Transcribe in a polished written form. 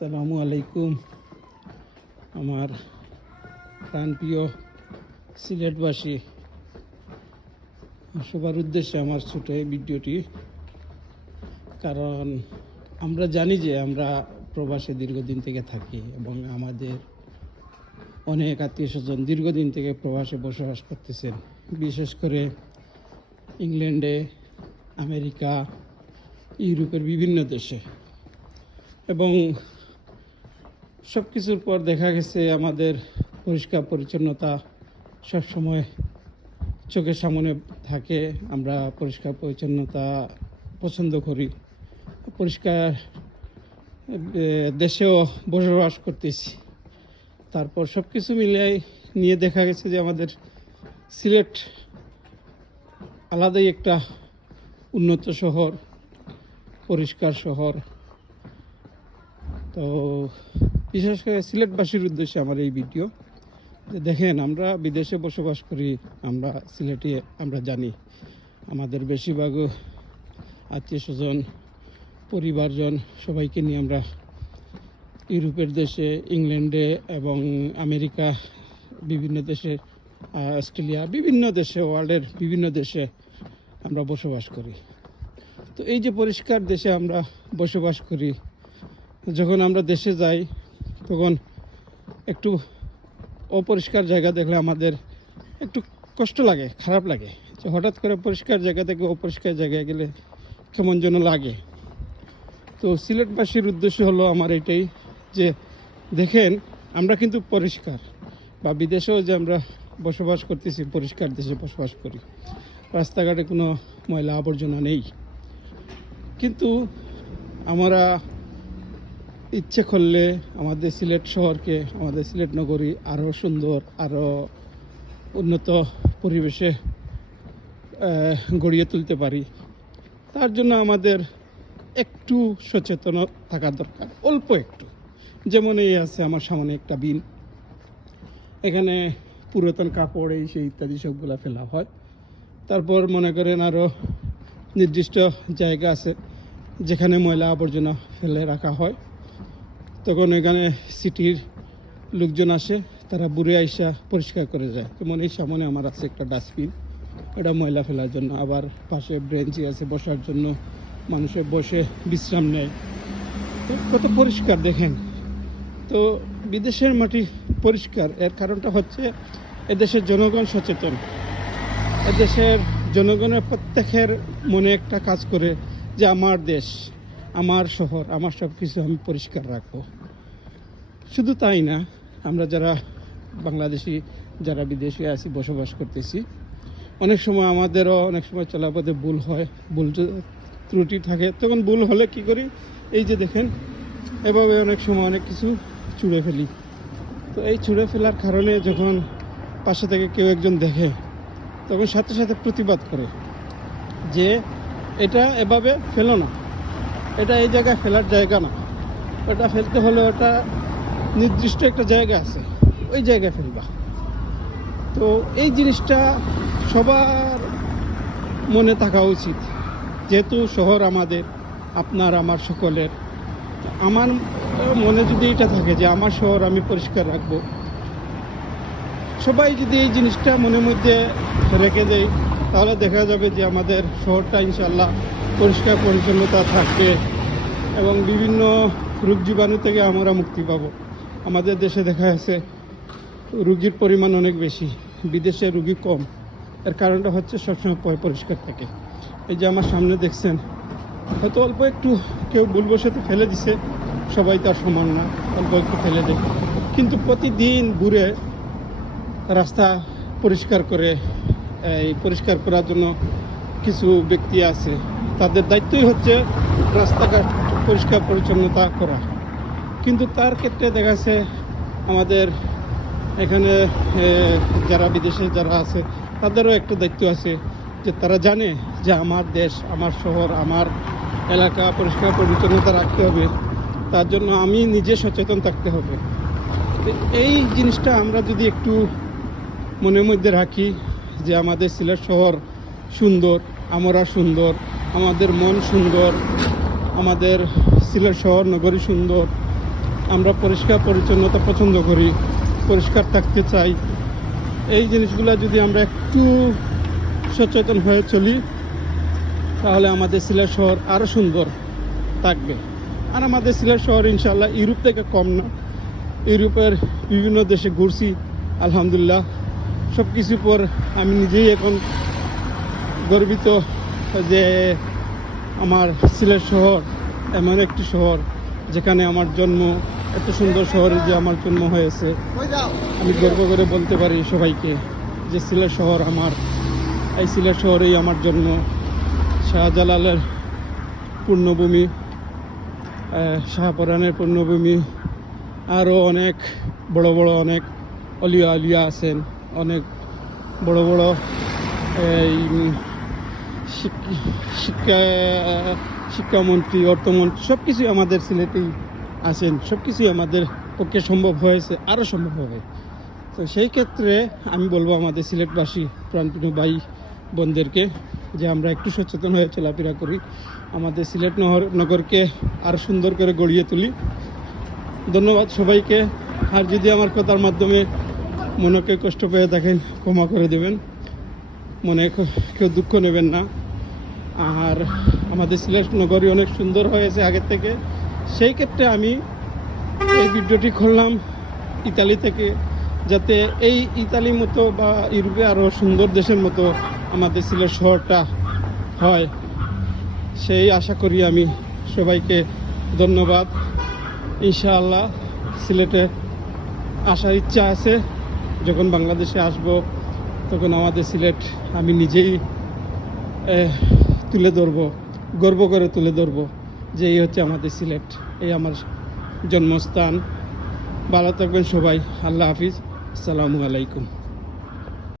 আসসালামু আলাইকুম। আমার প্রাণপ্রিয় সিলেটবাসী, সবার উদ্দেশ্যে আমার ছোট এই ভিডিওটি। কারণ আমরা জানি যে আমরা প্রবাসে দীর্ঘদিন থেকে থাকি এবং আমাদের অনেক আত্মীয় স্বজন দীর্ঘদিন থেকে প্রবাসে বসবাস করতেছেন, বিশেষ করে ইংল্যান্ডে, আমেরিকা, ইউরোপের বিভিন্ন দেশে। এবং সব কিছুর পর দেখা গেছে আমাদের পরিষ্কার পরিচ্ছন্নতা সবসময় চোখের সামনে থাকে। আমরা পরিষ্কার পরিচ্ছন্নতা পছন্দ করি, পরিষ্কার দেশেও বসবাস করতেছি। তারপর সব কিছু মিলিয়ে নিয়ে দেখা গেছে যে আমাদের সিলেট আলাদাই একটা উন্নত শহর, পরিষ্কার শহর। তো বিশেষ করে সিলেটবাসীর উদ্দেশ্যে আমার এই ভিডিও। যে দেখেন, আমরা বিদেশে বসবাস করি, আমরা সিলেটে আমরা জানি আমাদের বেশিরভাগ আত্মীয় স্বজন পরিবারজন সবাইকে নিয়ে আমরা ইউরোপের দেশে, ইংল্যান্ডে এবং আমেরিকা, বিভিন্ন দেশে, অস্ট্রেলিয়া, বিভিন্ন দেশে, ওয়ার্ল্ডের বিভিন্ন দেশে আমরা বসবাস করি। তো এই যে পরিষ্কার দেশে আমরা বসবাস করি, যখন আমরা দেশে যাই তখন একটু অপরিষ্কার জায়গা দেখলে আমাদের একটু কষ্ট লাগে, খারাপ লাগে। যে হঠাৎ করে পরিষ্কার জায়গা থেকে অপরিষ্কার জায়গায় গেলে কেমন যেন লাগে। তো সিলেটবাসীর উদ্দেশ্য হলো আমার এটাই যে দেখেন, আমরা কিন্তু পরিষ্কার, বা বিদেশেও যে আমরা বসবাস করতেছি পরিষ্কার দেশে বসবাস করি, রাস্তাঘাটে কোনো ময়লা আবর্জনা নেই। কিন্তু আমরা ইচ্ছে করলে আমাদের সিলেট শহরকে, আমাদের সিলেট নগরী আরও সুন্দর, আরও উন্নত পরিবেশে গড়িয়ে তুলতে পারি। তার জন্য আমাদের একটু সচেতন থাকা দরকার, অল্প একটু। যেমন এই আছে আমার সামনে একটা বিন, এখানে পুরাতন কাপড় এই সেই ইত্যাদি সবগুলো ফেলা হয়। তারপর মনে করেন আরও নির্দিষ্ট জায়গা আছে যেখানে ময়লা আবর্জনা ফেলে রাখা হয়। তখন এখানে সিটির লোকজন আসে, তারা বুড়ে আইসা পরিষ্কার করে যায়। যেমন এই সামনে আমার আছে একটা ডাস্টবিন, এটা ময়লা ফেলার জন্য। আবার পাশে ব্রেঞ্চি আছে বসার জন্য, মানুষের বসে বিশ্রাম নেয়। কত পরিষ্কার দেখেন। তো বিদেশের মাটি পরিষ্কার, এর কারণটা হচ্ছে এদেশের জনগণ সচেতন। এদেশের জনগণের প্রত্যেকের মনে একটা কাজ করে যে আমার দেশ, আমার শহর, আমার সব কিছু আমি পরিষ্কার রাখবো। শুধু তাই না, আমরা যারা বাংলাদেশি, যারা বিদেশে আছি, বসবাস করতেছি, অনেক সময় আমাদেরও অনেক সময় চলাপথে ভুল হয়, ভুল ত্রুটি থাকে। তখন ভুল হলে কি করি, এই যে দেখেন এভাবে অনেক সময় অনেক কিছু ছুঁড়ে ফেলি। তো এই ছুঁড়ে ফেলার কারণে যখন পাশে থেকে কেউ একজন দেখে, তখন সাথে সাথে প্রতিবাদ করে যে এটা এভাবে ফেলো না, এটা এই জায়গায় ফেলার জায়গা না, ওটা ফেলতে হলে ওটা নির্দিষ্ট একটা জায়গা আছে, ওই জায়গায় ফেলবা। তো এই জিনিসটা সবার মনে থাকা উচিত। যেহেতু শহর আমাদের, আপনার আমার সকলের, আমার মনে যদি এটা থাকে যে আমার শহর আমি পরিষ্কার রাখবো, সবাই যদি এই জিনিসটা মনের মধ্যে রেখে দেয়, তাহলে দেখা যাবে যে আমাদের শহরটা ইনশাল্লাহ পরিষ্কার পরিচ্ছন্নতা থাকবে এবং বিভিন্ন রোগ জীবাণু থেকে আমরা মুক্তি পাবো। আমাদের দেশে দেখা যাচ্ছে রোগীর পরিমাণ অনেক বেশি, বিদেশে রোগী কম। এর কারণটা হচ্ছে সবসময় পরিষ্কার থাকে। এই যে আমার সামনে দেখছেন, হয়তো অল্প একটু কেউ ভুলবশত ফেলে দিছে, সবাই তার সমান না, অল্প একটু ফেলে দেয়। কিন্তু প্রতিদিন ঘুরে রাস্তা পরিষ্কার করে, এই পরিষ্কার করার জন্য কিছু ব্যক্তি আছে, তাদের দায়িত্বই হচ্ছে রাস্তাঘাট পরিষ্কার পরিচ্ছন্নতা করা। কিন্তু তার ক্ষেত্রে দেখা যাচ্ছে আমাদের এখানে যারা বিদেশে যারা আছে, তাদেরও একটা দায়িত্ব আছে যে তারা জানে যে আমার দেশ, আমার শহর, আমার এলাকা পরিষ্কার পরিচ্ছন্নতা রাখতে হবে। তার জন্য আমি নিজে সচেতন থাকতে হবে। এই জিনিসটা আমরা যদি একটু মনের মধ্যে রাখি যে আমাদের সিলেট শহর সুন্দর, আমরা সুন্দর, আমাদের মন সুন্দর, আমাদের সিলেট শহর নগরী সুন্দর, আমরা পরিষ্কার পরিচ্ছন্নতা পছন্দ করি, পরিষ্কার থাকতে চাই। এই জিনিসগুলো যদি আমরা একটু সচেতন হয়ে চলি, তাহলে আমাদের সিলেট শহর আরও সুন্দর থাকবে। আর আমাদের সিলেট শহর ইনশাল্লাহ ইউরোপ থেকে কম না। ইউরোপের বিভিন্ন দেশে ঘুরছি, আলহামদুলিল্লাহ। সব কিছুর পর আমি নিজেই এখন গর্বিত যে আমার সিলেট শহর এমন একটি শহর যেখানে আমার জন্ম। এত সুন্দর শহরে যে আমার জন্ম হয়েছে, আমি গর্ব করে বলতে পারি সবাইকে যে সিলেট শহর আমার। এই সিলেট শহরেই আমার জন্ম। শাহজালালের পূর্ণভূমি, শাহপরানের পূর্ণভূমি, আরও অনেক বড় বড় অনেক অলিয়া আলিয়া আছেন, অনেক বড় বড় এই শিক্ষামন্ত্রী, অর্থমন্ত্রী, সব কিছুই আমাদের সিলেটেই আছেন। সব কিছুই আমাদের পক্ষে সম্ভব হয়েছে, আরও সম্ভব হবে। তো সেই ক্ষেত্রে আমি বলবো আমাদের সিলেটবাসী প্রাণপ্রিয় ভাই বোনদেরকে যে আমরা একটু সচেতন হয়ে চলাফেরা করি, আমাদের সিলেট নগরকে আরও সুন্দর করে গড়িয়ে তুলি। ধন্যবাদ সবাইকে। আর যদি আমার কথার মাধ্যমে মনকে কষ্ট পেয়ে থাকেন, ক্ষমা করে দেবেন, মনে কেউ দুঃখ নেবেন না। আর আমাদের সিলেট নগরী অনেক সুন্দর হয়েছে আগের থেকে। সেই ক্ষেত্রে আমি এই ভিডিওটি খুললাম ইতালি থেকে, যাতে এই ইতালির মতো বা ইউরোপে আরও সুন্দর দেশের মতো আমাদের সিলেট শহরটা হয়, সেই আশা করি আমি। সবাইকে ধন্যবাদ। ইনশাআল্লাহ সিলেটে আসার ইচ্ছা আছে। যখন বাংলাদেশে আসব তখন আমাদের সিলেট আমি নিজেই তুলে ধরবো, গর্ব করে তুলে ধরবো যে এই হচ্ছে আমাদের সিলেট, এই আমার জন্মস্থান। ভালো থাকবেন সবাই। আল্লাহ হাফিজ। আসসালামু আলাইকুম।